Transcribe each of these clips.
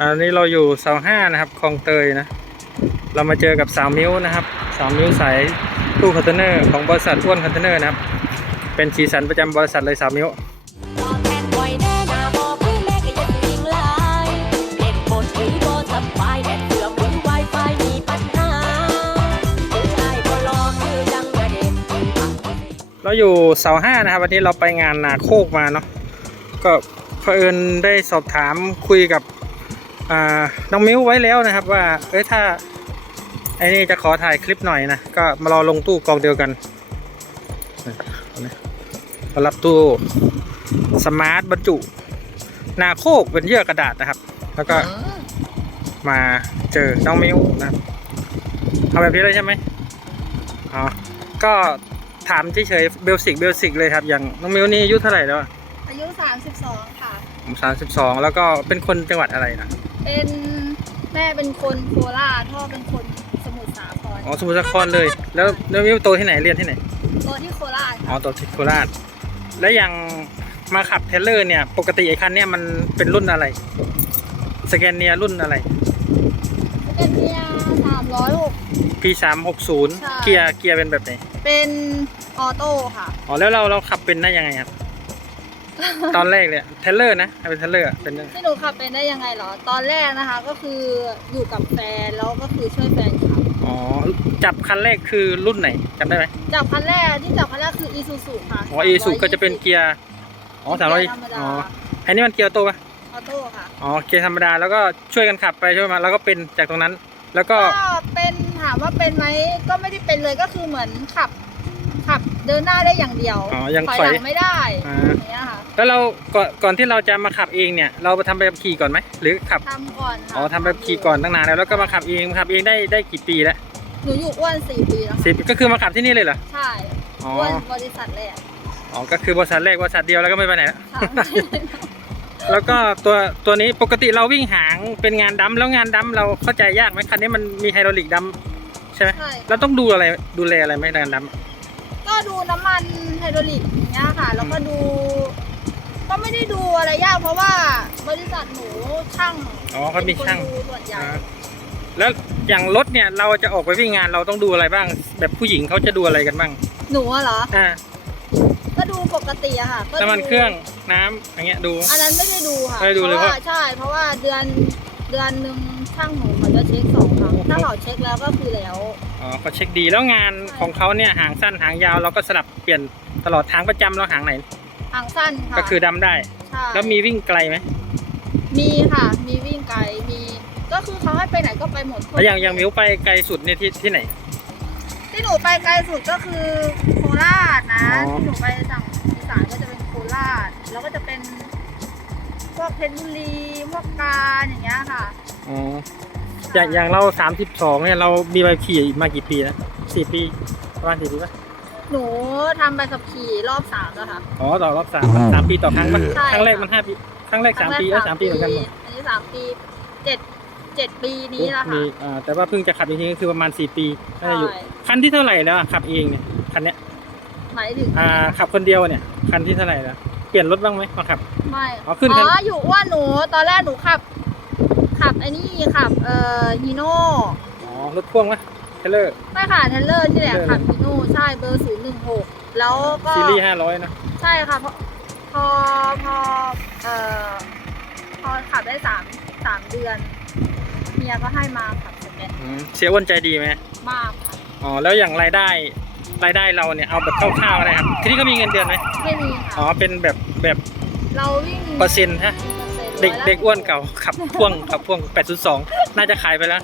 อันนี้เราอยู่เสาห้านะครับคลองเตยนะ เรามาเจอกับสาวมิ้วนะครับสาวมิ้วสายตู้คอนเทนเนอร์ของบริษัทอ้วนคอนเทนเนอร์นะครับ เป็นสีสันประจำบริษัทเลยสาวมิ้วเราอยู่เสาห้านะครับ วันนี้เราไปงานนาโคกมาเนาะก็เผอิญได้สอบถามคุยกับ น้องมิ้วไว้แล้วนะครับว่าเอ้ยถ้าไอ้นี่จะขอถ่ายคลิปหน่อยนะ ก็มารอลงตู้กองเดียวกันมารับตู้สมาร์ทบรรจุ นาโคกเป็นเยื่อกระดาษนะครับ แล้วก็มาเจอน้องมิ้วนะครับเอาแบบนี้เลยใช่ไหมอ๋อ ก็ถามเฉยๆเบลสิกเบลสิกเลยครับ อย่างน้องมิ้วนี่อายุเท่าไหร่แล้วอะอายุ 32 ค่ะผมสามสิบสองแล้วก็เป็นคนจังหวัดอะไรนะ เป็นแม่เป็นคนโคราชพ่อเป็นคนสมุทรสาครอ๋อสมุทรสาครเลย แล้วน้องมิ้วโตที่ไหนเรียนที่ไหนตัวที่โคราชอ๋อค่ะโตที่โคราช แล้วอย่างมาขับเทรลเลอร์เนี่ย ปกติไอ้คันเนี่ยมันเป็นรุ่นอะไร สแกนเนียรุ่นอะไร เป็นเมียสามร้อยหก P 3 6 0ใช่เกียร์เกียร์เป็นแบบไหนเป็นออโต้ค่ะ อ๋อแล้วเราเราขับเป็นได้ยังไงครับ ตอนแรกเลยเทรลเลอร์นะเป็นเทรลเลอร์เป็นที่หนูขับเป็นได้ยังไงเหรอ ตอนแรกนะคะก็คืออยู่กับแฟนแล้วก็คือช่วยแฟนขับ อ๋อ จับคันแรกคือรุ่นไหนจำได้ไหมจับคันแรกที่จับคันแรกคืออีซูซูค่ะ อ๋ออีสุก็จะเป็นเกียร์ อ๋อสามร้อยเกียร์ธรรมดาอ๋อ อันนี้มันเกียร์ออโต้ปะออโต้ค่ะ อ๋อเกียร์ธรรมดาแล้วก็ช่วยกันขับไปช่วยมาแล้วก็เป็นจากตรงนั้น แล้วก็ก็เป็นถามว่าเป็นไหมก็ไม่ได้เป็นเลยก็คือเหมือนขับขับ เดินหน้าได้อย่างเดียวอ๋อยังถอยถหอยลังไม่ได้อ่า อย่างเงี้ยค่ะแล้วเราก่อนก่อนที่เราจะมาขับเองเนี่ย เราไปทำใบขับขี่ก่อนไหมหรือขับทำก่อนค่ะอ๋อทำใบขับขี่ก่อนตั้งนานแล้วแล้วก็มาขับเองขับเองได้ได้กี่ปีแล้วหนูอยู่อ้วนสี่ปีแล้วค่ะสิบก็คือมาขับที่นี่เลยเหรอใช่อ๋ออ้วนบริษัทแรกอ๋อก็คือบริษัทแรกบริษัทเดียวแล้วก็ไม่ไปไหนแล้ว ค่ะ แล้วก็ตัวตัวนี้ปกติเราวิ่งหางเป็นงานดัมแล้วงานดัมเราเข้าใจยากไหมคันนี้มันมีไฮดรอลิกดัมใช่ไหมใช่ เราต้องดูอะไรดูแลอะไรไหมงานดัมก็ ดูน้ำมันไฮดรอลิกอย่างเงี้ยค่ะ แล้วก็ดู ก็ไม่ได้ดูอะไรยากเพราะว่าบริษัทหนูช่างอ๋อเขามีช่าง เป็นคนดูส่วนใหญ่อ่าแล้วอย่างรถเนี่ยเราจะออกไปวิ่งงานเราต้องดูอะไรบ้าง แบบผู้หญิงเขาจะดูอะไรกันบ้าง หนูอะเหรอ อ่า ก็ดูปกติอะค่ะก็ดูน้ำมันเครื่องน้ำอย่างเงี้ยดู อันนั้นไม่ได้ดูค่ะไม่ได้ดูเลยเพราะ ว่าเพราะใช่ เพราะว่าเดือนเดือนหนึ่งช่างหนูเขาจะเช็คสอง ครั้งโอ้โหถ้าเขาเช็คแล้วก็คือแล้ว อ๋อเขาเช็คดีแล้วงานของเขาเนี่ยหางสั้นหางยาวเราก็สลับเปลี่ยนตลอดทางประจำเราหางไหน หางสั้นค่ะก็คือดำได้ ใช่แล้วมีวิ่งไกลไหมมีค่ะ มีวิ่งไกลมีก็คือเขาให้ไปไหนก็ไปหมดแล้วอย่างอย่างมิวไปไกลสุดเนี่ยที่ที่ไหน ที่หนูไปไกลสุดก็คือโคราชนะอ๋อที่หนูไปสั่งอีสานก็จะเป็นโคราช แล้วก็จะเป็นพวกเพชรบุรีพวกการอย่างเงี้ยค่ะอ๋อ อย่างอย่างเราสามสิบสองเนี่ยเรามีใบขี่มากี่ปีนะสี่ปีประมาณสี่ปีปะหนูทำใบขับขี่รอบสามแล้วค่ะ อ๋อต่อรอบสามสามปีต่อครั้งปะใช่ ครั้งแรกมันห้าปีครั้งแรกสามปีเออสามปีเหมือนกันหมดอันนี้สามปีเจ็ดเจ็ดปีนี้ละมีค่ะอ่าแต่ว่าเพิ่งจะขับจริงๆก็คือประมาณสี่ปีน่าจะอยู่ใช่คันที่เท่าไหร่แล้วอะขับเองเนี่ยคันเนี้ยหมายถึงอ่าขับคนเดียวเนี่ยคันที่เท่าไหร่แล้วเปลี่ยนรถบ้างไหมมาขับ ไม่อ๋อขึ้นอ๋คัน ออยู่อ้วนหนูตอนแรกหนูขับ ขับไอ้นี่ขับเอ่อฮีโน่อ๋อรถพ่วงไหมเทเลอร์ใช่ค่ะเทเลอร์นี่แหละเทรลเลอร์ขับฮีโน่ใช่เบอร์ศูนย์หนึ่งหกแล้วก็ซีรีส์ห้าร้อยนะใช่ค่ะพอพอพอเอ่อพอขับได้สามสามเดือนเมียก็ให้มาขับสเก็ตอืมเสียอ้วนใจดีไหมมากค่ะอ๋อแล้วอย่างรายได้รายได้เราเนี่ยเอาแบบคร่าวๆนะครับ ทีนี้เขามีเงินเดือนไหมไม่มีอ๋อค่ะเป็นแบบแบบเราวิ่งเปอร์เซ็นต์ฮะ เด็กเด็กอ้วนเก่าขับพ่วงขับพ่วง 802 น่าจะขายไปแล้ว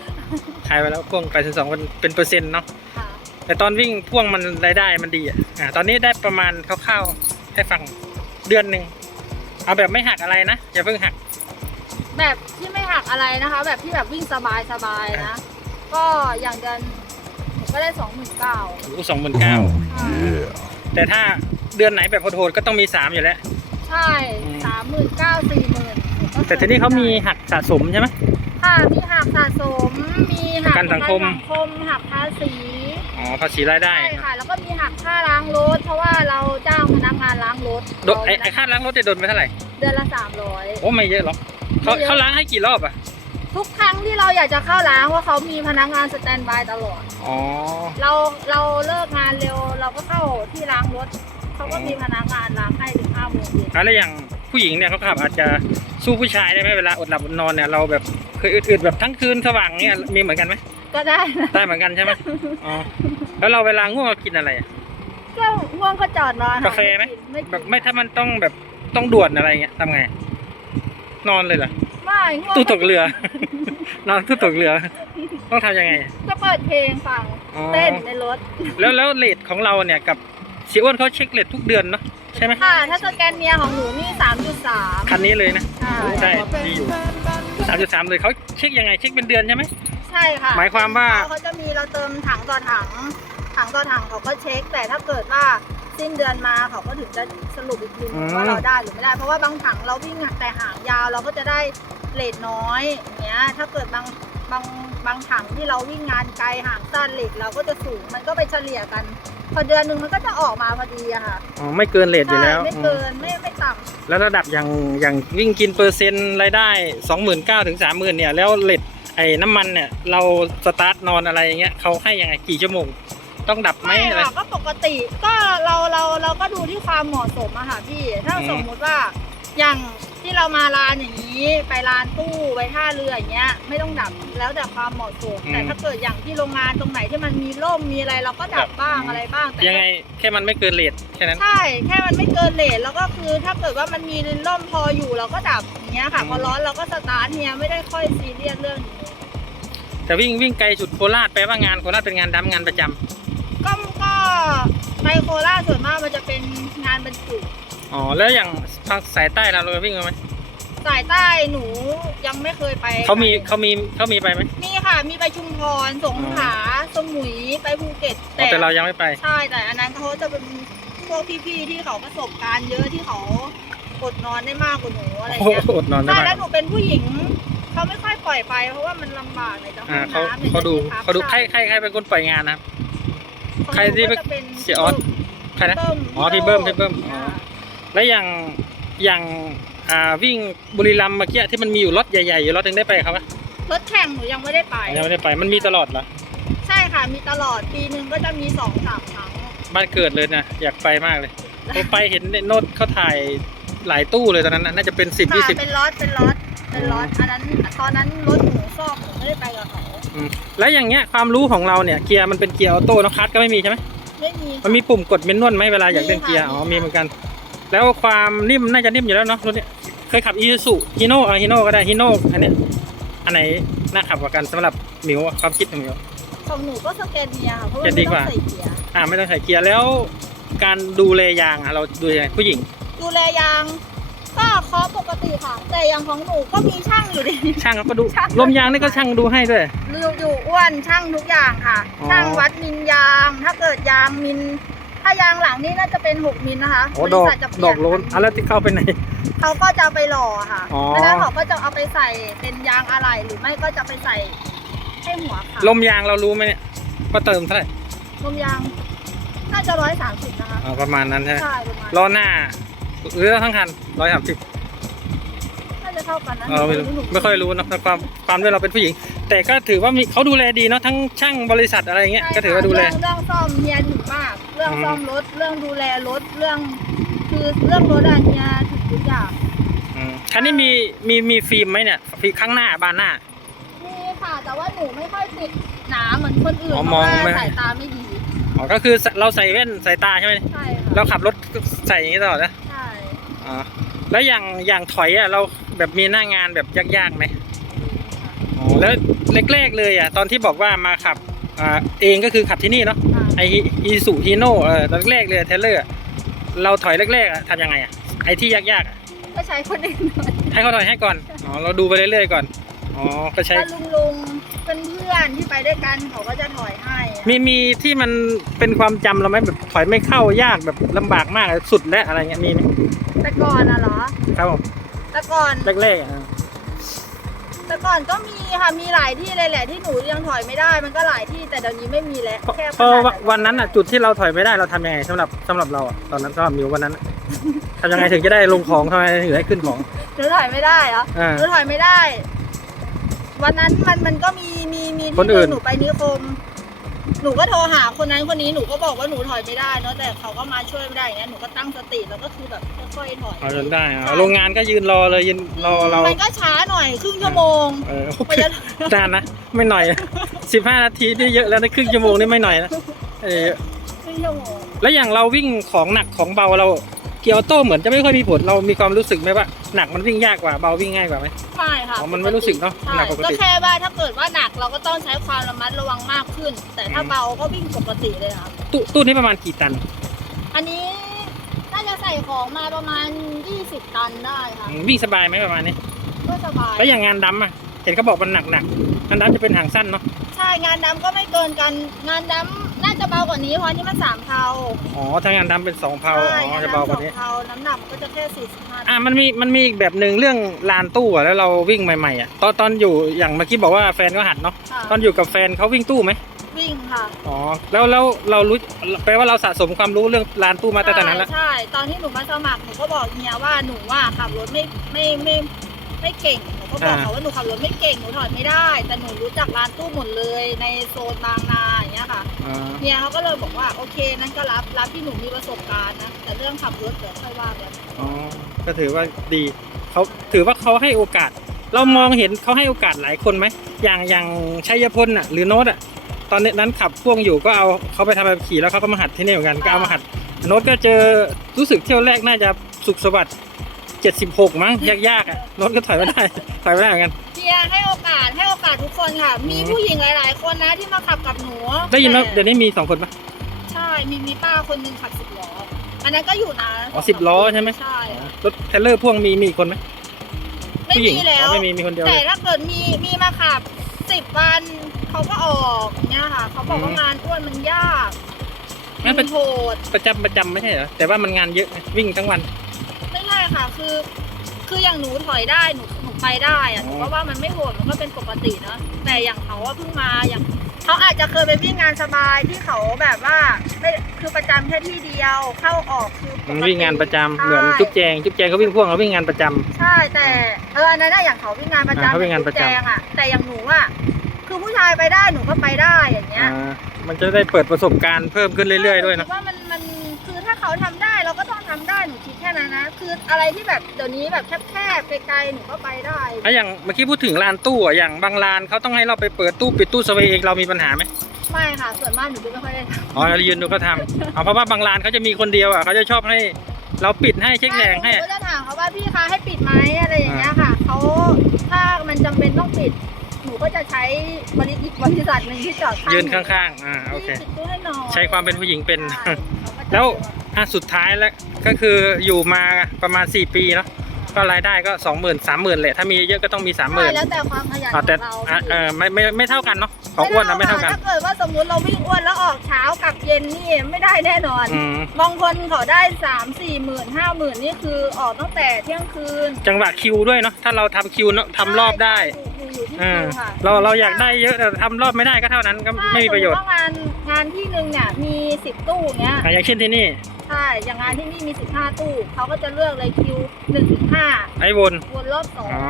ขายไปแล้วพ่วง 802เป็นเป็นเปอร์เซ็นต์เนาะค่ะแต่ตอนวิ่งพ่วงมันรายได้มันดีอะอ่าตอนนี้ได้ประมาณคร่าวๆให้ฟังเดือนหนึ่งเอาแบบไม่หักอะไรนะอย่าเพิ่งหัก แบบที่ไม่หักอะไรนะคะ แบบที่แบบวิ่งสบายสบายๆนะ ก็อย่างเดือนผมก็ได้สองหมื่นเก้าสองหมื่นเก้าแต่ถ้าเดือนไหนแบบโหดๆก็ต้องมีสามอยู่แล้ว ใช่อืมสามหมื่นเก้าสี่หมื่น แต่ทีนี้เขามีหักสะสมใช่ไหม ค่ะมีหักสะสม มีหักประกันสังคม ประกันสังคมหักภาษีอ๋อภาษีรายได้ใช่ค่ะ แล้วก็มีหักค่าล้างรถ เพราะว่าเราจ้างพนักงานล้างรถโดไอ้ไอ้ค่าล้างรถจะโดนไปเท่าไหร่เดือนละสามร้อย โอ้ไม่เยอะหรอกเขาไม่เยอะ เขาล้างให้กี่รอบอะทุกครั้งที่เราอยากจะเข้าร้านว่าเขามีพนักงานสแตนบายตลอด อ๋อเราเราเลิกงานเร็วเราก็เข้าที่ล้างรถ เขาก็มีพนักงานล้างให้ถึงห้าโมงเย็นแล้วอย่างผู้หญิงเนี่ยเขาขับอาจจะสู้ผู้ชายได้ไหมเวลาอดหลับอดนอนเนี่ยเราแบบเคยอึดๆแบบทั้งคืนสว่างเนี่ยมีเหมือนกันไหมก็ได้นะได้เหมือนกันใช่ไหมอ๋อแล้วเราเวลาง่วงเรากินอะไรอะก็ง่วงก็จอดนอนกาแฟไหมไม่กินแบบไม่ถ้ามันต้องแบบต้องด่วนอะไรเงี้ยทำไง นอนเลยเหรอไม่ง่วงตู้ตกเรือ นอนตู้ตกเรือ ต้องทำยังไงก็เปิดเพลงฟังอ๋อเต้นในรถ แล้วแล้วเลทของเราเนี่ยกับ เสียอ้วนเขาเช็คเลททุกเดือนเนาะใช่ไหมค่ะ ถ้าสแกนเมียของหนูนี่สามจุดสามคันนี้เลยนะใช่ ใช่ดีอยู่สามจุดสามเลยเขาเช็คยังไงเช็คเป็นเดือนใช่ไหม ใช่ค่ะหมายความว่า เขาจะมีเราเติมถังต่อถัง ถังต่อถังเขาก็เช็ค แต่ถ้าเกิดว่าสิ้นเดือนมาเขาก็ถึงจะสรุปอีกทีนึงว่าเราได้หรือไม่ได้ เพราะว่าบางถังเราวิ่งแต่หางยาวเราก็จะได้เลทน้อยอย่างเงี้ย ถ้าเกิดบางบางบางถังที่เราวิ่งงานไกลหางสั้นเลทเราก็จะสูงมันก็ไปเฉลี่ยกัน พอเดือนหนึ่งมันก็จะออกมาพอดีอะค่ะอ๋อไม่เกินเลทอยู่ใช่แล้วไม่เกินไม่ไม่ต่ำแล้วระดับอย่างอย่างวิ่งกินเปอร์เซ็นต์รายได้สองหมื่นเก้าถึงสามหมื่นเนี่ยแล้วเลทไอ้น้ำมันเนี่ยเราสตาร์ทนอนอะไรอย่างเงี้ยเขาให้ยังไงกี่ชั่วโมง ต้องดับไหมไม่อะไร ค่ะก็ปกติก็เราเราเราก็ดูที่ความเหมาะสมอะค่ะพี่ ถ้าอืม สมมุติว่าอย่าง ที่เรามาร้านอย่างนี้ ไปร้านตู้ไปท่าเรืออย่างเงี้ย ไม่ต้องดับแล้วแต่ความเหมาะสมแต่ถ้าเกิดอย่างที่โรงงานตรงไหนที่มันมีร่มมีอะไรเราก็ดับบ้างอะไรบ้างแต่ยังไงแค่มันไม่เกินเลทแค่นั้น ใช่แค่มันไม่เกินเลทแล้วก็คือถ้าเกิดว่ามันมีร่มพออยู่เราก็ดับอย่างเงี้ยค่ะอืมพอร้อนเราก็สตาร์ทเฮียไม่ได้ค่อยซีเรียสเรื่องนี้ แต่วิ่งวิ่งไกลสุดโคราชแปลว่างานโคราชเป็นงานดำงานประจำก็ก็ไปโคราชส่วนมากมันจะเป็นงานบรรจุ อ๋อแล้วอย่างทางสายใต้เราเราวิ่งไหมสายใต้หนูยังไม่เคยไปเขามีเขามีเขามีไปไหมมีค่ะมีไปชุมพรสงขลาสมุยไปภูเก็ตอ๋อแต่เรายังไม่ไป ใช่แต่อันนั้นเขาจะเป็นพวกพี่ๆที่เขาประสบการณ์เยอะที่เขาอดนอนได้มากกว่าหนูอะไรโอ้เงี้ยโหอดนอนได้ใช่ไหมแล้วหนูเป็นผู้หญิงเขาไม่ค่อยปล่อยไป เพราะว่ามันลำบากในจะห้อ่าองเขาน้ำนี่ยเขาดูจะมีพับเขาดูใครช่ใครใครเป็นคนปล่อยงานนะครับของใครที่หนูก็จะเป็นเสียออสใครนะเบิ้มอ๋อพี่เบิ้มพี่เบิ้มอ๋อค่ะ แล้วอย่างอย่างอ่าวิ่งบุรีรัมย์เมื่อกี้ที่มันมีอยู่รถใหญ่ๆอยู่รถหนึงได้ไปครับรถแข่งหนูยังไม่ได้ไป ยังไม่ได้ไปมันมีตลอดเหรอใช่ค่ะ มีตลอดปีหนึ่งก็จะมีสองสามครั้งบ้านเกิดเลยนะอยากไปมากเลยผมไปเห็นในโน้ตเขาถ่ายหลายตู้เลยตอนนั้นน่ะน่าจะเป็นสิบยี่ค่ะสิบเป็นรถเป็นรถเป็นรถอันนั้นตอนนั้นรถหนูซ่อมหนูไม่ได้ไปกับเขาแล้วอย่างเงี้ยความรู้ของเราเนี่ยเกียร์มันเป็นเกียร์ออโต้เนอะคลัตช์ก็ไม่มีใช่ไหมไม่มีมันมีปุ่มกดเมนนวลไหมเวลาอยากเล่นเกียร์มีค่ะอ๋อมีมีค่ะ เหมือนกัน แล้วความนิ่มน่าจะนิ่มอยู่แล้วเนาะรถเนี้ยเคยขับอีซูซูฮิโน่อะฮิโน่ก็ได้ฮิโน่อันเนี้ยอันไหนน่าขับกว่ากันสำหรับหมิวอะความคิดของหมิว ของหนูก็สแกนเนียค่ะเพราะจะว่าดีไม่กต้อว่า งใส่เกียร์อ่าไม่ต้องใส่เกียร์แล้ว การดูแลยางอะเราดูยังไงผู้หญิง ดูแลยางก็เคาะปกติค่ะ แต่อย่างของหนูก็มีช่างอยู่ดิช่างเขาก็ดูช่าง ลมยางนี่ก็ช่างดูให้ด้วย อยู่อยู่อ้วนช่างทุกอย่างค่ะ อ๋อ ช่างวัดมินยาง ถ้าเกิดยางมิน ถ้ายางหลังนี่น่าจะเป็นหกมิลนะคะโอ้ดอกบริษัทจะเปลี่ดยอกโล้นอะแล้วที่เข้าไปไหนเขาก็จะเอาไปหล่อค่ะอ๋อ แล้วเขาก็จะเอาไปใส่เป็นยางอะไหล่หรือไม่ก็จะไปใส่ให้หัวค่ะลมยางเรารู้ไหมเนี่ยว่าเติมเท่าไหร่ลมยางน่าจะร้อยสามสิบนะคะอ๋อประมาณนั้นใช่ไหมใช่ประมาณล้อหน้าหรือทั้งคันร้อยสามสิบน่าจะเท่ากันนะเออไม่รู้หนูไม่ค่อยรู้เนอะแต่ความความด้วยเราเป็นผู้หญิง แต่ก็ถือว่ามีเขาดูแลดีเนาะทั้งช่างบริษัทอะไรเงี้ยใช่ก็ถือว่าดูแลเรื่องเรื่องซ่อมเฮียถึงมาก เรื่องอืมซ่อมรถ เรื่องดูแลรถ เรื่อง คือเรื่องรถอะเฮียถึงทุกอย่างอืมคันนี้มีมีมีฟิล์มไหมเนี่ยฟิล์มข้างหน้าบานหน้า นี่ค่ะ แต่ว่าหนูไม่ค่อยติดหนาเหมือนคนอื่นอ๋อเพมองราะว่าไม่สายตาไม่ดี อ๋อก็คือเราใส่แว่นสายตาใช่ไหมใช่เราค่ะขับรถใส่อย่างนี้ตลอดนะใช่ อ๋อแล้วอย่างอย่างถอยอะเราแบบมีหน้างานแบบยากๆไหมอ๋อ แล้วแรกๆเลยอะตอนที่บอกว่ามาขับอ่าเองก็คือขับที่นี่เนาะค่ะ ไออีสุฮีโน่เออตอนแรกเลยเทเลอร์เราถอยแรกๆอะทำยังไงอะไอที่ยากๆอะก็ใช้คนอื่นหน่อยให้เขาถอยให้ก่อนอ๋อเราดูไปเรื่อยๆก่อนอ๋อก็ใช้ ถ้าลุงลุงๆเป็นเพื่อนที่ไปด้วยกันเขาก็จะถอยให้มีมีที่มันเป็นความจำเราไหมแบบถอยไม่เข้ายากแบบลำบากมากสุดและอะไรเงี้ยมีไหมแต่ก่อนอะเหรอครับผมแต่ก่อน แรกๆอะ แต่ก่อนก็มีค่ะมีหลายที่เลยแหละที่หนูยังถอยไม่ได้มันก็หลายที่แต่เดี๋ยวนี้ไม่มีแล้วเพราะแค่เพราะขนาดว่าวันนั้นอะจุดที่เราถอยไม่ได้เราทำยังไงสำหรับสำหรับเราอะตอนนั้นสำหรับมิววันนั้นอะ ทำยังไงถึงจะได้ลงของทำไมถึงได้ขึ้นของ หนูถอยไม่ได้เหรออ่าหนูถอยไม่ได้ วันนั้นมันมันก็มีมีมีคนที่อื่น หนูไปนิคม หนูก็โทรหาคนนั้นคนนี้หนูก็บอกว่าหนูถอยไม่ได้เนอะแต่เขาก็มาช่วยไม่ได้อย่างเงี้ยหนูก็ตั้งสติแล้วก็คือแบบค่อยๆถอยเอาจนได้อะโรงงานก็ยืนรอเลยยืนรอเรา มันก็ช้าหน่อยครึ่งชั่วโมงเออไปจะนานนะ ไม่หน่อยสิบห้านาทีนี่เยอะแล้วในครึ่งชั่วโมงนี่ไม่หน่อยนะเออครึ่งชั่วโมงแล้วอย่างเราวิ่งของหนักของเบาเรา เกียร์ออโต้เหมือนจะไม่ค่อยมีผลเรามีความรู้สึกไหมว่าหนักมันวิ่งยากกว่าเบาวิ่งง่ายกว่าไหม ใช่ค่ะอ๋อมันไม่รู้สึกเนอะใช่หนักปกติ ก็แค่ว่าถ้าเกิดว่าหนักเราก็ต้องใช้ความระมัดระวังมากขึ้น แต่ถ้าอืมเบาก็วิ่งปกติเลยค่ะตู้ตู้นี้ประมาณกี่ตันอันนี้น่าจะใส่ของมาประมาณ 20 ตันได้ค่ะ อืมวิ่งสบายไหมประมาณนี้ ก็สบาย แล้วอย่างงานดำอะเห็นเขาบอกมันหนักหนักๆงานดำจะเป็นหางสั้นเนาะใช่งานดำก็ไม่เกินกัน งานดำน่า จะเบากว่านี้เพราะนี่มันสามเทาอ๋อถ้างานดำเป็นสองเพาใช่อ๋องานจะดำเบาสกว่าองนี้เทาน้ำหนักมันก็จะแค่45อะมันมีมันมีอีกแบบหนึ่งเรื่องลานตู้อะแล้วเราวิ่งใหม่ๆอะตอนตอนอยู่อย่างเมื่อกี้บอกว่าแฟนก็หัดเนาะค่ะตอนอยู่กับแฟนเขาวิ่งตู้ไหมวิ่งค่ะอ๋อแล้วแล้วเรารู้แปลว่าเราสะสมความรู้เรื่องลานตู้มาตั้งแต่นั้นแล้ว ใช่ตอนที่หนูมาสมัครหนูก็บอกเฮียว่าหนูว่าขับรถไม่ไม่ไม่ไม่เก่งหนู ก็บอกเขาว่าหนูขับรถไม่เก่งหนูถอดไม่ได้ แต่หนูรู้จักร้านตู้หมดเลยในโซนบางนาอย่างเงี้ยค่ะอ๋อเฮียเขาก็เลยบอกว่าโอเคนั้นก็รับรับที่หนูมีประสบการณ์นะแต่เรื่องขับรถเดี๋ยวค่อยว่ากันอ๋อก็ถือว่าดีเขาถือว่าเขาให้โอกาส เรามองเห็นเขาให้โอกาสหลายคนไหมอย่างอย่างชัยพลอะหรือโน้ตอะตอนนั้นขับพ่วงอยู่ก็เอาเขาไปทำแบบขี่แล้วเขาก็มาหัดที่นี่เหมือนกันก็เอามาหัดโน้ตก็เจอรู้สึกเที่ยวแรกน่าจะสุขสวัสดิ์ เจ็ดสิบหกมั้งยากๆอะโน้ตก็ถอยไม่ได้ถอยไม่ได้เหมือนกันเฮียให้โอกาสให้โอกาสทุกคนค่ะ มีผู้หญิงหลาย ๆ คนนะที่มาขับกับหนูได้ยินว่าแต่เดี๋ยวนี้มีสองคนปะ ใช่มีมีป้าคนหนึงขับสิบล้ออันนั้นก็อยู่นะอ๋อ10ล้อใช่ไหม ใช่รถเทรลเลอร์พ่วงมีมีอีกคนไหมไม่ผู้หญิงมีแล้วอ๋อไม่มีมีคนเดียวแต่เลยถ้าเกิดมีมีมาขับสิบวันเขาก็ออกเนี่ยค่ะเขาบอกว่าอืมงานอ้วนมันยากงั้นเป็มันนโหดประจำประจำไม่ใช่เหรอแต่ว่ามันงานเยอะไงวิ่งทั้งวันไม่ใช่ ค่ะ คือ คืออย่างหนูถอยได้หนูหนูไปได้อะหนูก็ว่ามันไม่โหดมันก็เป็นปกติเนอะแต่อย่างเขาว่าเพิ่งมาอย่างเขาอาจจะเคยไปวิ่งงานสบายที่เขาแบบว่าไม่คือประจำแค่ที่เดียวเข้าออกคือปกมันติวิ่งงานประจำใช่เหมือนจุ๊บแจงจุ๊บแจงเขาวิ่งพ่วงเขาวิ่งงานประจำ ใช่แต่เอออันนั้นน่ะอย่างเขาวิ่งงานประอ่าจำเขาวิ่งงานประจำ แจงอะแต่อย่างหนูอะคือผู้ชายไปได้หนูก็ไปได้อย่างเงี้ย อ่ามันจะได้เปิดประสบการณ์เพิ่มขึ้นเรื่อยๆด้วยหเนอะคิว่ามันมันคือถ้าเขาทำได้เราก็ต้องทำได้หนู คิดแค่นั้นนะคืออะไรที่แบบเดี๋ยวนี้แบบแคบๆไกลๆหนูก็ไปได้แล้วอย่างเมื่อกี้พูดถึงลานตู้อะอย่างบางลานเขาต้องให้เราไปเปิดตู้ปิดตู้สเวย์เองเรามีปัญหาไหมไม่ค่ะ ส่วนมากหนูจะไม่ค่อยได้ทำอ๋อเรายืนดูเขาทำเอาเพราะว่าบางลานเขาจะมีคนเดียวอะเขาจะชอบให้เราปิดให้เช็คแรงให้หนูก็จะถามเขาว่าพี่คะให้ปิดไหมอะไรอย่างเงี้ยค่ะเขาถ้ามันจำเป็นต้องปิด หนูก็จะใช้บริษัทบริษัทหนึ่งที่จอดข้างยืนข้างๆ อ่า โอเค พี่ปิดตู้ให้หน่อยใช้ความเป็นผู้หญิงเป็น ใช่เขาก็จะ แล้วอะสุดท้ายแล้วก็คืออยู่มาประมาณ 4 ปีเนาะก็รายได้ก็2 0 0 0 0 3 0,000แหละถ้ามีเยอะก็ต้องมี3 0,000ใช่แล้วแต่ความขยันขอ่าองแต่เราอะเออไม่ไม่ไม่เท่ากันเนาะของอ้วนนะไม่เท่ากัน ถ้าเกิดว่าสมมุติเราวิ่งอ้วนแล้วออกเช้ากับเย็นนี่ไม่ได้แน่นอน อืมบางคนเขาได้สามสี่หมื่นห้าหมื่นนี่คือออกตั้งแต่เที่ยงคืนจังหวะคิวด้วยเนาะถ้าเราทำคิวเนอะทำรอบได้อยู่ อยู่ที่เออคิวค่ะเราเราอยากได้เยอะแต่ทำรอบไม่ได้ก็เท่านั้นก็ไม่มีประโยชน์ใช่สมมุติว่างานงานที่หนึ่งเนี่ยมีสิบตู้เงี้ยอะอย่างเช่นที่นี่ใช่อย่างงานที่นี่มีสิบห้าตู้เขาก็จะเลือกเลยคิวหนึ่งถึงห้าไอ้วนวนรอบสองอ๋อ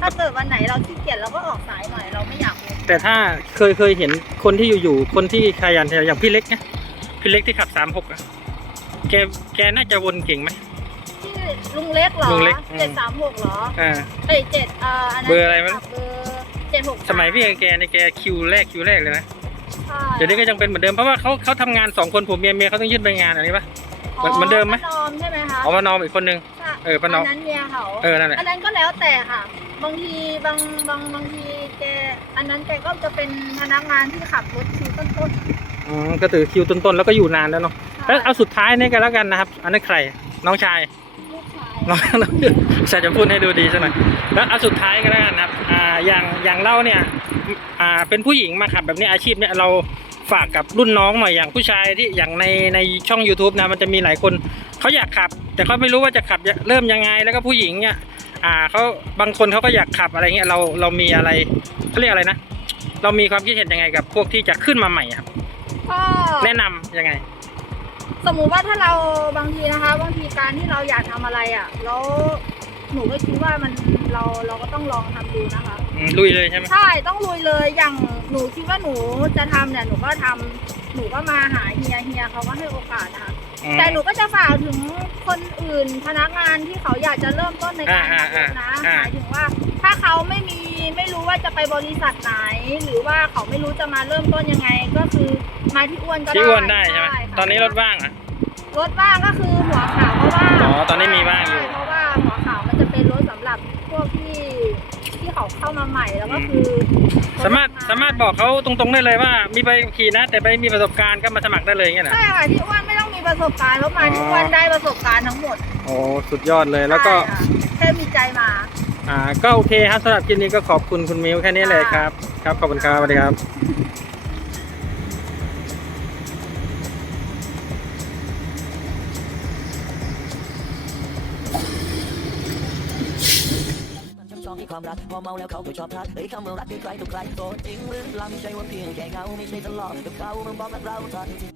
ถ้าเกิดวันไหนเราขี้เกียจเราก็ออกสายหน่อยเราไม่อยากวนแต่ถ้าเคยเคยเห็นคนที่อยู่ๆคนที่ขยันอย่างพี่เล็กนะพี่เล็กที่ขับสามหกอะแกแกน่าจะวนเก่งไหม ที่ลุงเล็กเหรอลุงเล็กอืม เจ็ดสามหกเหรออ่า เอ้ยเจ็ดเอ่ออันนั้นเบอร์อะไรวะเบอร์เจ็ดหกสมัยพี่กับแกในยแกคิวแรกคิวแรกเลยนะใช่เดี๋ยวนี้ก็ยังเป็นเหมือนเดิมเพราะว่าเขาเขาทำงานสองคนผมเมียเมียเขาต้องยื่นใบงานอะไรปะเหมือนเหมือนเดิมไหมป้านอมใช่ไหมคะเอามานอมอีกคนนึงใช่เออป้านอมนนั้นเมียเขาเออนั่นแหละอันนั้นก็แล้วแต่ค่ะ บางทีบางบางบางทีแกอันนั้นแกก็จะเป็นพนักงานที่ขับรถคิวต้นอืมก็ถือคิวต้นๆแล้วก็อยู่นานแล้วเนาะๆแล้วเอาสุดท้ายนี่กันแล้วกันนะครับ อันนั้นใครน้องชายลูกชายน้องน้อง ชายจะพูดให้ดูดีซะหน่อยแล้วเอาสุดท้ายก็แล้วกันนะครับอ่าอย่างอย่างเราเนี่ยอ่าเป็นผู้หญิงมาขับแบบนี้อาชีพเนี่ยเราฝากกับรุ่นน้องหน่อยอย่างผู้ชายที่อย่างในในช่อง YouTube นะมันจะมีหลายคนเขาอยากขับ แต่เขาไม่รู้ว่าจะขับเริ่มยังไงแล้วก็ผู้หญิงเนี่ยอ่าเขาบางคนเขาก็อยากขับอะไรเงี้ยเราเรามีอะไรเขาเรียกอะไรนะ เรามีความคิดเห็นยังไงกับพวกที่จะขึ้นมาใหม่ครับก็แนะนำยังไง สมมุติว่าถ้าเราบางทีนะคะ บางทีการที่เราอยากทำอะไรอะแล้ว หนูก็คิดว่ามันเราเราก็ต้องลองทำดูนะคะ อืมลุยเลยใช่ไหมใช่ต้องลุยเลยอย่างหนูคิดว่าหนูจะทำเนี่ยหนูก็ทำหนูก็มาหาเฮียเฮียเขาก็ให้โอกาสนะคะ อืม แต่หนูก็จะฝากถึงคนอื่นพนักงานที่เขาอยากจะเริ่มต้นในการอ่าขับรถนะอ่าอ่าหมายถึงว่า ถ้าเขาไม่มีไม่รู้ว่าจะไปบริษัทไหน หรือว่าเขาไม่รู้จะมาเริ่มต้นยังไง ก็คือมาที่อ้วนก็ได้ที่อ้วนได้ใช่ไหมค่ะตอนนี้รถว่างอะ รถว่างก็คือหัวขาวก็ว่างอ๋อตอนนี้มีว่างอยู่ ใช่เพราะว่าหัวขาวมันจะเป็นรถสำหรับพวกที่ ที่เขาเข้ามาใหม่แล้วก็คืออสามารถสามารถบอกเขาตรงๆได้เลยว่า มีใบขับขี่นะ แต่ไม่มีประสบการณ์ก็มาสมัครได้เลยอย่างเงี้ยนะใช่ค่ะที่อ้วนไม่ต้องมีประสบการณ์เพราะมาที่อ้วนได้ประสบการณ์ทั้งหมดโอ้สุดยอดเลยแล้วก็ใช่ค่ะแค่มีใจมาอ่าก็โอเคครับสำหรับคลิปนี้ก็ขอบคุณคุณมิวแค่นี้เลยครับครับขอบคุณครับสวัสดีครับ ความรัก พอเมาแล้วเขาก็ชอบทักเฮ้ยคำว่ารักคือใครต่อใครโสดจริงหรือเปล่าไม่ใช่ว่าเพียงแค่เขาไม่ใช่ตลอดกับเขามึงบอกกับเราทันที